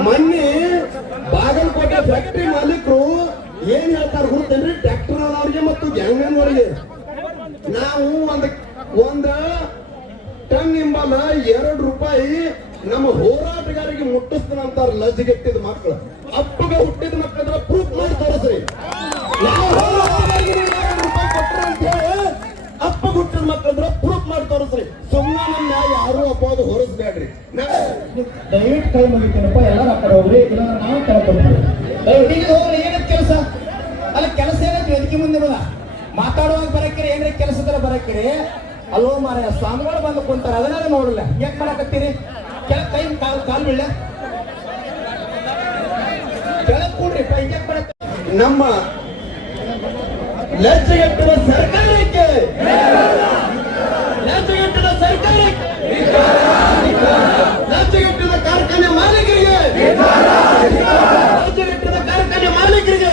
ಮೊನ್ನೆ ಬಾಗಲಕೋಟೆ ಫ್ಯಾಕ್ಟರಿ ಮಾಲೀಕರು ಏನ್ ಹೇಳ್ತಾರ ಗೊತ್ತೇನ್ರಿ ಟ್ರ್ಯಾಕ್ಟರ್ ಅವ್ರಿಗೆ ಮತ್ತು ಗ್ಯಾಂಗ್ಮನ್ ಅವರಿಗೆ ನಾವು ಒಂದ್, ಒಂದ ಟನ್ ಇಂಬಲ್ಲ ಎರಡು ರೂಪಾಯಿ ನಮ್ಮ ಹೋರಾಟಗಾರರಿಗೆ ಮುಟ್ಟಿಸ್ತಾನಂತಾರ ಲಜ್ಜೆಗೆಟ್ಟಿದ ಮಕ್ಕಳು ಅಪ್ಪಗ ಹುಟ್ಟಿದ ಮಕ್ಕಳ ದಯವಿಟ್ಟು ಕೈ ಮುಗಿತೀನಪ್ಪ ಎಲ್ಲ ಆ ಕಡೆ ಹೋಗ್ರಿ ಇಲ್ಲ ನಾವು ಕೇಳ್ಕೊಳ್ತೀವಿ ಈಗ ಹೋಗ್ರಿ ಏನಕ್ಕೆ ಕೆಲಸ? ಅಲ್ಲ ಕೆಲಸ ಏನಕ್ಕೆ ವೇದಿಕೆ ಮುಂದಿರೋದ ಮಾತಾಡುವಾಗ ಬರಕ್ಕಿರಿ ಏನ್ರಿ ಕೆಲಸದಲ್ಲ ಬರಕ್ಕಿರಿ ಅಲ್ಲೋ ಮಾರ ಸ್ವಾಮಿಗಳು ಬಂದು ಕುಂತಾರ ಅದನ್ನ ನೋಡಲ್ಲ. ಯಾಕೆ ಮಾಡಕತ್ತೀರಿ? ಕೆಲ ಕೈ ಕಾಲ್ ಕಾಲ್ ಬೀಳ ಕೆಳಗ್ ಕೂಡ್ರಿ ಯಾಕೆ ಮಾಡಕ್ ನಮ್ಮ ಲಜ್ಜೆಗಟ್ಟುವ ಸರ್ಕಾರಕ್ಕೆ ಲಜ್ಜೆಗಟ್ಟುವ ಸರ್ಕಾರಕ್ಕೆ ಲಜ್ಜೆಗೆಟ್ಟಿದ ಕಾರ್ಖಾನೆ ಮಾಲೀಕರಿಗೆ. ಲಜ್ಜೆಗೆಟ್ಟಿದ ಕಾರ್ಖಾನೆ ಮಾಲೀಕರಿಗೆ.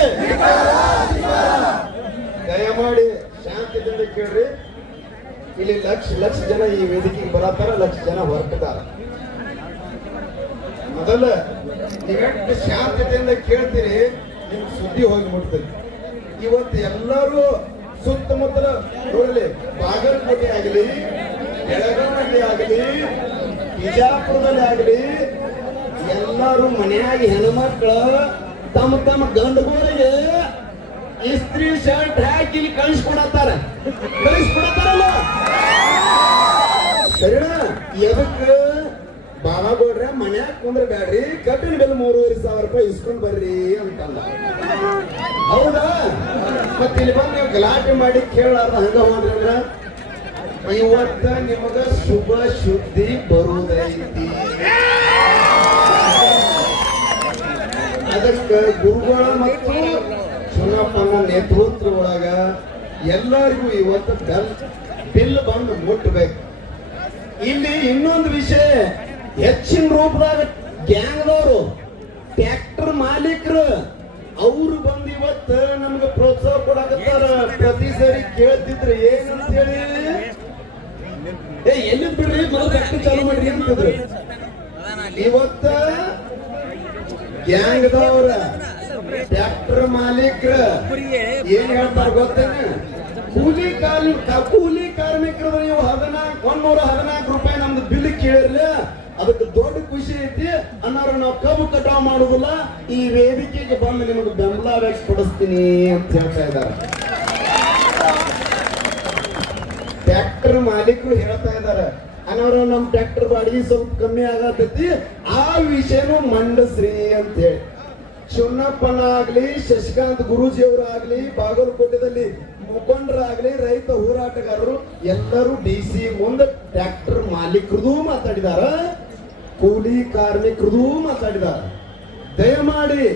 ದಯಮಾಡಿ ಶಾಂತಿದಿಂದ ಕೇಳ್ರಿ. ಇಲ್ಲಿ ಲಕ್ಷ ಲಕ್ಷ ಜನ ಈ ವೇದಿಕೆಗೆ ಬರತ್ತಾರ, ಲಕ್ಷ ಜನ ಹೊರಟಿದಾರ ಮೊದಲ ನೀವೆಷ್ಟು ಶಾಂತತೆಯಿಂದ ಕೇಳ್ತೀರಿ ನಿಮ್ ಸುದ್ದಿ ಹೋಗಿ ಮುಟ್ತೀರಿ ಇವತ್ತು ಎಲ್ಲರೂ ಸುತ್ತಮುತ್ತಲ, ನೋಡಲಿ, ಬಾಗಲಕೋಟೆ ಆಗಲಿ, ಬೆಳಗಾವಿ ಆಗಲಿ ಬಿಜಾಪುರದಲ್ಲಿ ಆಗಲಿ, ಎಲ್ಲರೂ ಮನೆಯಾಗಿ ಹೆಣ್ಮಕ್ಳು ತಮ್ಮ ತಮ್ಮ ಗಂಡುಗಳಿಗೆ ಇಸ್ತ್ರಿ ಶರ್ಟ್ ಹಾಕಿ ಇಲ್ಲಿ ಕಳಿಸ್ಕೊಡತ್ತಾರ. ಕಳಿಸ್ಕೊಡತ್ತಾರಲ್ಲ? ಸರಿನಾ? ಎದಕ್ಕ? ಬಾಬಾಗೌಡ್ರ ಮನ್ಯಾಗ ಕುಂದ್ರ ಬ್ಯಾಡ್ರಿ ಕಬ್ಬಿನ ಬೆಲೆ ಮೂರುವರೆ ಸಾವಿರ ರೂಪಾಯಿ ಇಸ್ಕೊಂಡ್ ಬರ್ರಿ ಅಂತಂದ. ಹೌದಾ? ಮತ್ತೆ ಇಲ್ಲಿ ಬಂದು ಗಲಾಟೆ ಮಾಡಿ ಕೇಳಾರ್ದ ಹಂಗ ಹೋದ್ರಿ ಇವತ್ತ ನಿಮಗ ಶುಭ ಶುದ್ಧಿ ಬರುವುದೈತಿ. ಅದಕ್ಕೆ ಗುರುಗಳ ಮತ್ತು ಚುನಾಪನ ನೇತೃತ್ವ ಒಳಗ ಎಲ್ಲರಿಗೂ ಇವತ್ತು ಬೆಲ್ ಬಿಲ್ ಬಂದು ಮುಟ್ಟಬೇಕು ಇಲ್ಲಿ ಇನ್ನೊಂದು ವಿಷಯ, ಹೆಚ್ಚಿನ ರೂಪದಾಗ ಗ್ಯಾಂಗ್ದವರು ಟ್ರ್ಯಾಕ್ಟರ್ ಮಾಲೀಕರು, ಅವ್ರು ಬಂದು ಇವತ್ತು ನಮ್ಗೆ ಪ್ರೋತ್ಸಾಹ ಕೊಡಕತ್ತಾರ. ಪ್ರತಿ ಸರಿ ಕೇಳ್ತಿದ್ರೆ ಏನಂತ ಹೇಳಿ ಏ ಎಲ್ಲಿ ಬಿಡ್ರಿ? ಫ್ಯಾಕ್ಟ್ರಿ ಚಾಲು ಮಾಡ್ರಿ ಅಂತಂದ್ರು ಇವತ್ತ ಗ್ಯಾಂಗ್ದವ್ರ ಟ್ರ್ಯಾಕ್ಟರ್ ಮಾಲೀಕರ ಏನ್ ಹೇಳ್ತಾರ ಗೊತ್ತೇನ? ಕೂಲಿ ಕಾಲ್ ಕೂಲಿ ಕಾರ್ಮಿಕರು ನೀವು ಹದಿನಾಲ್ಕು ಒಂದೂರ ಹದಿನಾಲ್ಕು ರೂಪಾಯಿ ನಮ್ದು ಬಿಲ್ ಕೇಳಿರ್ಲಿ. ಅದಕ್ಕೆ ದೊಡ್ಡ ಖುಷಿ ಐತಿ. ಅನ್ನಾರ ನಾವು ಕಬ್ಬು ಕಟಾವ್ ಮಾಡುದಿಲ್ಲ. ಈ ವೇದಿಕೆಗೆ ಬಂದು ನಿಮಗೆ ಬೆಂಬಲ ವ್ಯಕ್ತಪಡಿಸ್ತೀನಿ ಅಂತ ಹೇಳ್ತಾ ಇದ್ದಾರೆ. ಟ್ರ್ಯಾಕ್ಟರ್ ಮಾಲೀಕರು ಹೇಳ್ತಾ ಇದಾರೆ ಅನಾರ ನಮ್ಮ ಟ್ರ್ಯಾಕ್ಟರ್ ಬಾಡಿಗೆ ಸ್ವಲ್ಪ ಕಮ್ಮಿ ಆಗತೈತಿ. ಆ ವಿಷಯನೂ ಮಂಡಸ್ರಿ ಅಂತ ಹೇಳಿ ಶಿವಣ್ಣಪ್ಪನ ಆಗ್ಲಿ, ಶಶಿಕಾಂತ್ ಗುರೂಜಿ ಅವರಾಗ್ಲಿ ಬಾಗಲಕೋಟೆದಲ್ಲಿ ಮುಖಂಡರಾಗ್ಲಿ, ರೈತ ಹೋರಾಟಗಾರರು, ಎಲ್ಲರೂ ಡಿ ಸಿ ಮುಂದೆ ಟ್ರ್ಯಾಕ್ಟರ್ ಮಾಲೀಕರದು ಮಾತಾಡಿದಾರ. ಕೂಲಿ ಕಾರ್ಮಿಕರದು ಮಾತಾಡಿದಾರ. ದಯಮಾಡಿ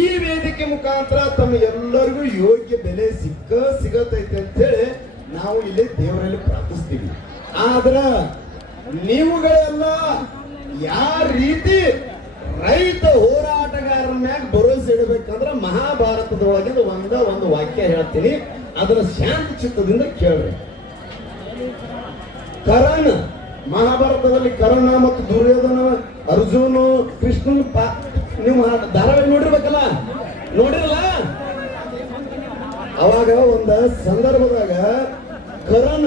ಈ ವೇದಿಕೆ ಮುಖಾಂತರ ತಮ್ಮ ಎಲ್ಲರಿಗೂ ಯೋಗ್ಯ ಬೆಲೆ ಸಿಕ್ಕ ಸಿಗತೈತೆ ಅಂತ ಹೇಳಿ ನಾವು ಇಲ್ಲಿ ದೇವರಲ್ಲಿ ಪ್ರಾರ್ಥಿಸ್ತೀವಿ. ಆದ್ರ ನೀವುಗಳೆಲ್ಲ ಯಾವ ರೀತಿ ರೈತ ಹೋರಾಟಗಾರರ ಮ್ಯಾಗ ಭರೋಸೆ ಇಡಬೇಕಂದ್ರ ಮಹಾಭಾರತದೊಳಗಿಂದ ಒಂದ ಒಂದು ವಾಕ್ಯ ಹೇಳ್ತೀನಿ. ಅದರ ಶಾಂತ ಚಿತ್ತದಿಂದ ಕೇಳ್ರಿ. ಕರಣ, ಮಹಾಭಾರತದಲ್ಲಿ ಕರ್ಣ ಮತ್ತು ದುರ್ಯೋಧನ, ಅರ್ಜುನ, ಕೃಷ್ಣನ್ ನೀವು ಧಾರಾವಾಹಿ ನೋಡಿರ್ಬೇಕಲ್ಲ? ನೋಡಿರಲ್ಲ? ಅವಾಗ ಒಂದ ಸಂದರ್ಭದಾಗ ಕರ್ಣ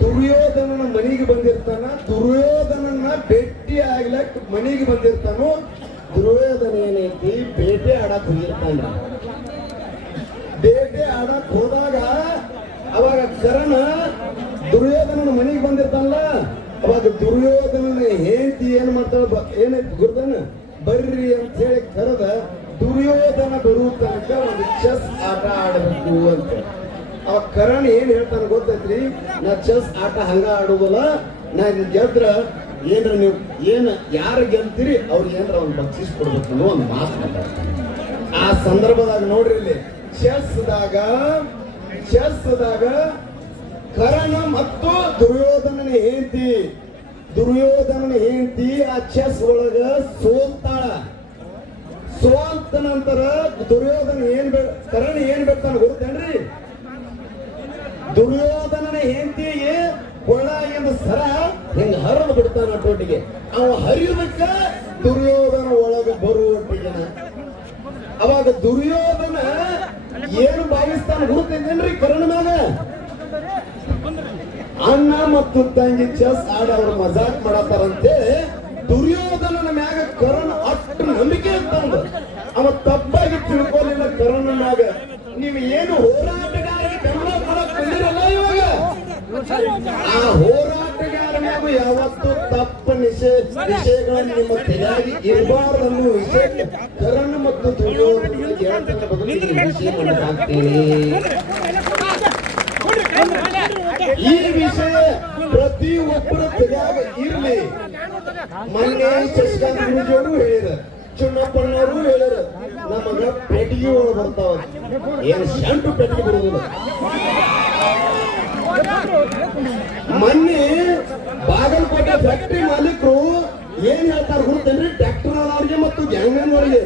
ದುರ್ಯೋಧನನ ಮನೆಗೆ ಬಂದಿರ್ತಾನ, ದುರ್ಯೋಧನನ ಭೇಟಿ ಆಗ್ಲಕ್ ಮನೆಗೆ ಬಂದಿರ್ತಾನೋ ದುರ್ಯೋಧನ ಏನೈತಿ ಬೇಟೆ ಆಡಕ್ ಹೋಗಿರ್ತಾನ. ಬೇಟೆ ಆಡಕ್ ಹೋದಾಗ ಅವಾಗ ಕರಣ ದುರ್ಯೋಧನನ ಮನೆಗೆ ಬಂದಿರ್ತಾನಲ್ಲ, ಅವಾಗ ದುರ್ಯೋಧನನ ಹೇಳ್ತಿ ಏನ್ ಮಾಡ್ತಾಳ ಏನೈತಿ ಗುರುದನ? ಬರ್ರಿ ಅಂತ ಹೇಳಿ ಕರೆದ ದುರ್ಯೋಧನ ಬರುವ ತನಕ ಒಂದು ಚೆಸ್ ಆಟ ಆಡಬೇಕು ಅಂತ. ಅವಾಗ ಕರಣ್ ಏನ್ ಹೇಳ್ತಾನ ಗೊತ್ತೈತ್ರಿ? ನಾ ಚೆಸ್ ಆಟ ಹಂಗ ಆಡುದಿಲ್ಲ, ನಾ ಗೆದ್ರ ಏನ್ರ ನೀವು ಏನ್ ಯಾರು ಗೆಲ್ತೀರಿ ಅವ್ರಿಗೆ ಏನ್ರ ಅವ್ನ ಬಕ್ಷಿಸ್ ಕೊಡ್ಬೇಕು ಅನ್ನೋ ಒಂದು ಮಾತು ಆ ಸಂದರ್ಭದಾಗ ನೋಡ್ರಿ ಇಲ್ಲಿ, ಚೆಸ್ದಾಗ ಚೆಸ್ದಾಗ ಕರಣ ಮತ್ತು ದುರ್ಯೋಧನನ ಹೇಳ್ತಿ ದುರ್ಯೋಧನನ ಹೆಂಡತಿ ಆ ಚೆಸ್ ಒಳಗ ಸೋಲ್ತಾಳ ಸೋಲ್ತ ನಂತರ ದುರ್ಯೋಧನ ಏನ್ ಕರಣ ಏನ್ ಬೇಡ್ತಾನ ಗೊತ್ತೇನ್ರಿ? ದುರ್ಯೋಧನನ ಹೆಂಡತಿಗೆ ಕೊಳ್ಳಾಗಿಂದ ಸರ ಹಿಂಗ ಹರಿದು ಬಿಡ್ತಾನ ಟೋಟಿಗೆ ಅವ ಹರಿಯುವುದಕ್ಕ ದುರ್ಯೋಧನ ಒಳಗ ಬರುವಟ್ಟಿಗೆನ ಅವಾಗ ದುರ್ಯೋಧನ ಏನು ಭಾವಿಸ್ತಾನ ಗುರುತಿದ್ದೇನ್ರಿ ಕರ್ಣ ಮ್ಯಾಗ? ಅಣ್ಣ ಮತ್ತು ತಂಗಿ ಚೆಸ್ ಆಡ ಅವ್ರು ಮಜಾಕ್ ಮಾಡತ್ತಾರಂತೆ. ದುರ್ಯೋಧನನ ಮ್ಯಾಗ ಕರ್ಣ ಅಷ್ಟು ನಂಬಿಕೆ ಅಂತ ಅವ ತಪ್ಪಾಗಿ ತಿಳ್ಕೊಲಿಲ್ಲ ಕರ್ಣ ಮ್ಯಾಗ. ನೀವು ಏನು ಹೋರಾಟಗಾರರಿಗೆ ಆ ಹೋರಾಟಗಾರ ಮ್ಯಾಗ ಯಾವತ್ತು ತಪ್ಪ ನಿಷೇಧ ವಿಷಯಗಳನ್ನು ನಿಮ್ಮ ತಲೆಯಾಗಿ ಇರಬಾರ್ದು ಅನ್ನೋ ಮತ್ತು ಈ ವಿಷಯ ಪ್ರತಿ ಒಬ್ಬರ ತಲೆಯಾಗ ಇರಲಿ. ಮೊನ್ನೆ ಶಶಿಕಾಂತ್ ಗುರೂಜಿಯವರು ಚುನ್ನಪ್ಪಣ್ಣವರು ಹೇಳಿದ್ರು ನಮಗ ಪೆಟ್ಟಿಗೆ ಒಳಗೆ ಬರ್ತಾವ ಏನು ಶಂಟು ಪೆಟ್ಟಿಗೆ ಬರುವುದಿಲ್ಲ. ಮೊನ್ನೆ ಬಾಗಲಕೋಟೆ ಫ್ಯಾಕ್ಟರಿ ಮಾಲೀಕರು ಏನ್ ಹೇಳ್ತಾರೆ ಗೊತ್ತೇನ್ರಿ ಟ್ರ್ಯಾಕ್ಟರ್ ಅವ್ರಿಗೆ ಮತ್ತು ಗ್ಯಾಂಗನ್ವರಿಗೆ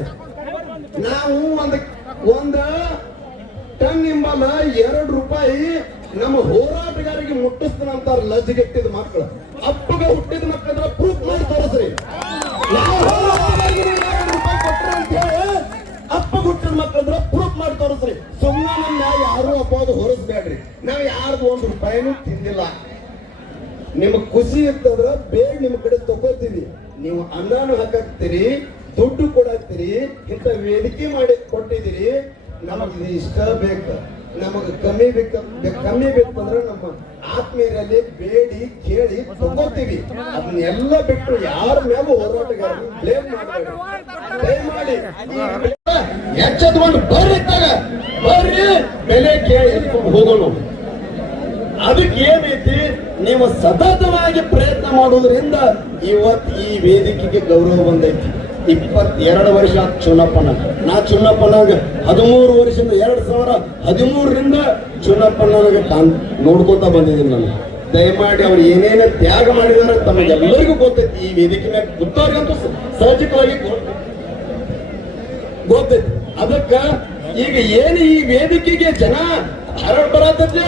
ನಾವು ಒಂದ್ ಒಂದ ಟನ್ ಎಂಬಲ್ಲ ಎರಡು ರೂಪಾಯಿ ನಮ್ಮ ಹೋರಾಟಗಾರರಿಗೆ ಮುಟ್ಟಿಸ್ತಾನಂತಾರ ಲಜ್ಜೆಗೆಟ್ಟಿದ ಮಕ್ಕಳು. ಮಾಡಿ ಸುಮ್ಮನೆ ನಮ್ಮ ಯಾರು ಅಪವಾದ ಹೊರಸ್ಬೇಡ್ರಿ. ನಾವ್ ಯಾರ್ದು ಒಂದು ರೂಪಾಯಿನೂ ತಿಂದಿಲ್ಲ. ನಿಮಗ್ ಖುಷಿ ಇರ್ತದ್ರ ಬೇಗ ನಿಮ್ ಕಡೆ ತಗೋತೀವಿ. ನೀವು ಅನ್ನನು ಹಾಕತ್ತೀರಿ, ದುಡ್ಡು ಕೊಡತ್ತೀರಿ, ಇಂಥ ವೇದಿಕೆ ಮಾಡಿ ಕೊಟ್ಟಿದ್ದೀರಿ. ನಮಗ್ ಇಷ್ಟ ಬೇಕು. ನಮಗ್ ಕಮ್ಮಿ ಬೇಕು ಕಮ್ಮಿ ಕಮ್ಮಿ ಬೇಕಂದ್ರೆ ನಮ್ಮ ಆತ್ಮೀಯರಲ್ಲಿ ಬೇಡಿ, ಕೇಳಿ ತಗೋತೀವಿ. ಅದನ್ನೆಲ್ಲ ಬಿಟ್ಟು ಯಾರ ಮೇಲೂ ಹೋರಾಟಗಾರ ಬ್ಲೇಮ್ ಮಾಡಬೇಡಿ ದಯಮಾಡಿ ಎಚ್ಚೆತ್ಕೊಂಡು ಬರ್ರಿ ಬರ್ರಿ, ಬೆಲೆ ಕೇಳಿ ಎತ್ಕೊಂಡು ಹೋಗೋಣ ಅದಕ್ಕೆ ಏನೈತಿ ನೀವು ಸತತವಾಗಿ ಪ್ರಯತ್ನ ಮಾಡೋದ್ರಿಂದ ಇವತ್ತು ಈ ವೇದಿಕೆಗೆ ಗೌರವ ಬಂದೈತಿ. ಇಪ್ಪತ್ತೆರಡು ವರ್ಷ ಚುನ್ನಪ್ಪನ. ನಾ ಚುನ್ನಪ್ಪನಾಗ ಹದಿಮೂರು ವರ್ಷದಿಂದ ಎರಡು ಸಾವಿರ ಹದಿಮೂರರಿಂದ ಚುನಪ್ಪನಾಗ ಕಾನ್ ನೋಡ್ಕೊತಾ ಬಂದಿದ್ದೀನಿ ನಾನು. ದಯಮಾಡಿ ಅವ್ರು ಏನೇನೇ ತ್ಯಾಗ ಮಾಡಿದಾರೆ ತಮಗೆಲ್ಲರಿಗೂ ಗೊತ್ತೈತಿ. ಈ ವೇದಿಕೆ ಮೇಲೆ ಗೊತ್ತಾಗಂತೂ ಸಹಜಕವಾಗಿ ಗೊತ್ತೈತಿ ಅದಕ್ಕ ಈಗ ಏನು ಈ ವೇದಿಕೆಗೆ ಜನ ಹರಡ್ ಬರತ್ತದ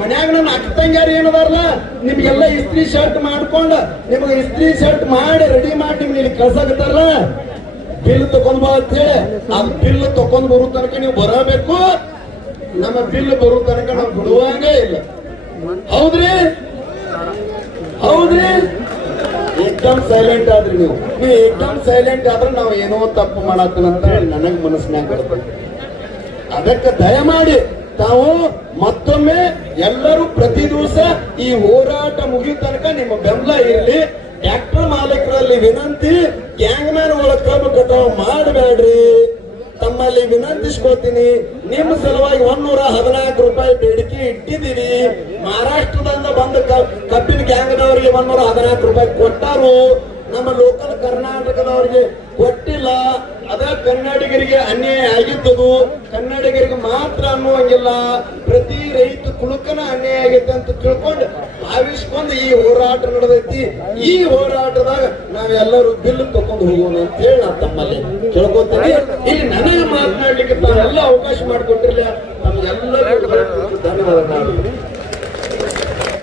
ಮನ್ಯಾಗ ನನ್ನ ಅಕ್ಕ ತಂಗ್ಯಾರ ಏನದಾರಲ್ಲ ನಿಮ್ಗೆಲ್ಲ ಇಸ್ತ್ರಿ ಶರ್ಟ್ ಮಾಡ್ಕೊಂಡ ನಿಮಗೆ ಇಸ್ತ್ರಿ ಶರ್ಟ್ ಮಾಡಿ ರೆಡಿ ಮಾಡಿ ನಿಮ್ಗೆ ಇಲ್ಲಿ ಕಳ್ಸಾಕತ್ತಾರಲ್ಲ? ಬಿಲ್ ತಗೊಂಡ್ ಬಾ ಅಂತ ಹೇಳಿ, ಆ ಬಿಲ್ ತಕೊಂಡ್ ಬರೋ ತನಕ ನೀವು ಬರಬೇಕು. ನಮ್ಮ ಬಿಲ್ ಬರೋ ತನಕ ನಾವು ಬಿಡುವಾಗೇ ಇಲ್ಲ. ಹೌದ್ರಿ? ಹೌದ್ರಿ? ಏಕದಮ್ ಸೈಲೆಂಟ್ ಆದ್ರಿ ನೀವು. ನೀವು ಎಕ್ದಮ್ ಸೈಲೆಂಟ್ ಆದ್ರೆ ನಾವು ಏನೋ ತಪ್ಪು ಮಾಡತ್ತನಂತ ಹೇಳಿ ನನಗ್ ಮನಸ್ಸಿನಾಗ ಬರ್ತದೆ ಅದಕ್ಕೆ ದಯಮಾಡಿ ತಾವು ಮತ್ತೊಮ್ಮೆ ಎಲ್ಲರೂ ಪ್ರತಿ ದಿವಸ ಈ ಹೋರಾಟ ಮುಗಿಯೋ ತನಕ ನಿಮ್ಮ ಬೆಂಬಲ ಇರಲಿ. ಟ್ರ್ಯಾಕ್ಟರ್ ಮಾಲೀಕರಲ್ಲಿ ವಿನಂತಿ ಗ್ಯಾಂಗ್ ಮ್ಯಾನ್ ಒಳಗ ಕಬ್ಬು ಕಟಾವ್ ಮಾಡಬೇಡ್ರಿ. ತಮ್ಮಲ್ಲಿ ವಿನಂತಿಸ್ಕೊತೀನಿ ನಿಮ್ಮ ಸಲುವಾಗಿ ಒಂದೂರ ಹದಿನಾಲ್ಕು ರೂಪಾಯಿ ಬೇಡಿಕೆ ಇಟ್ಟಿದ್ದೀರಿ. ಮಹಾರಾಷ್ಟ್ರದಿಂದ ಬಂದ ಕಬ್ಬಿನ ಗ್ಯಾಂಗ್ನವರಿಗೆ ಒಂದೂರ ಹದಿನಾಲ್ಕು ರೂಪಾಯಿ ಕೊಟ್ಟರು ನಮ್ಮ ಲೋಕಲ್ ಕರ್ನಾಟಕದವರಿಗೆ ಕೊಟ್ಟಿಲ್ಲ. ಅದ ಕನ್ನಡಿಗರಿಗೆ ಅನ್ಯಾಯ ಆಗಿದ್ದದು. ಕನ್ನಡಿಗರಿಗೆ ಮಾತ್ರ ಅನ್ನುವಂಗಿಲ್ಲ. ಪ್ರತಿ ರೈತ ಕುಳುಕನ ಅನ್ಯಾಯ ಆಗೈತೆ ಅಂತ ತಿಳ್ಕೊಂಡು ಭಾವಿಸ್ಕೊಂಡು ಈ ಹೋರಾಟ ನಡೆದೈತಿ. ಈ ಹೋರಾಟದಾಗ ನಾವೆಲ್ಲರೂ ಬಿಲ್ ತಕೊಂಡು ಹೋಗೋಣ ಅಂತ ಹೇಳಿ ನಾನು ತಮ್ಮಲ್ಲಿ ಕೇಳ್ಕೊತೀನಿ ಇಲ್ಲಿ ನನಗೆ ಮಾತನಾಡ್ಲಿಕ್ಕೆ ತಾವೆಲ್ಲ ಅವಕಾಶ ಮಾಡಿಕೊಟ್ಟಿರ್ಲಿಲ್ಲ. ನಮ್ಗೆಲ್ಲರಿಗೂ ಧನ್ಯವಾದ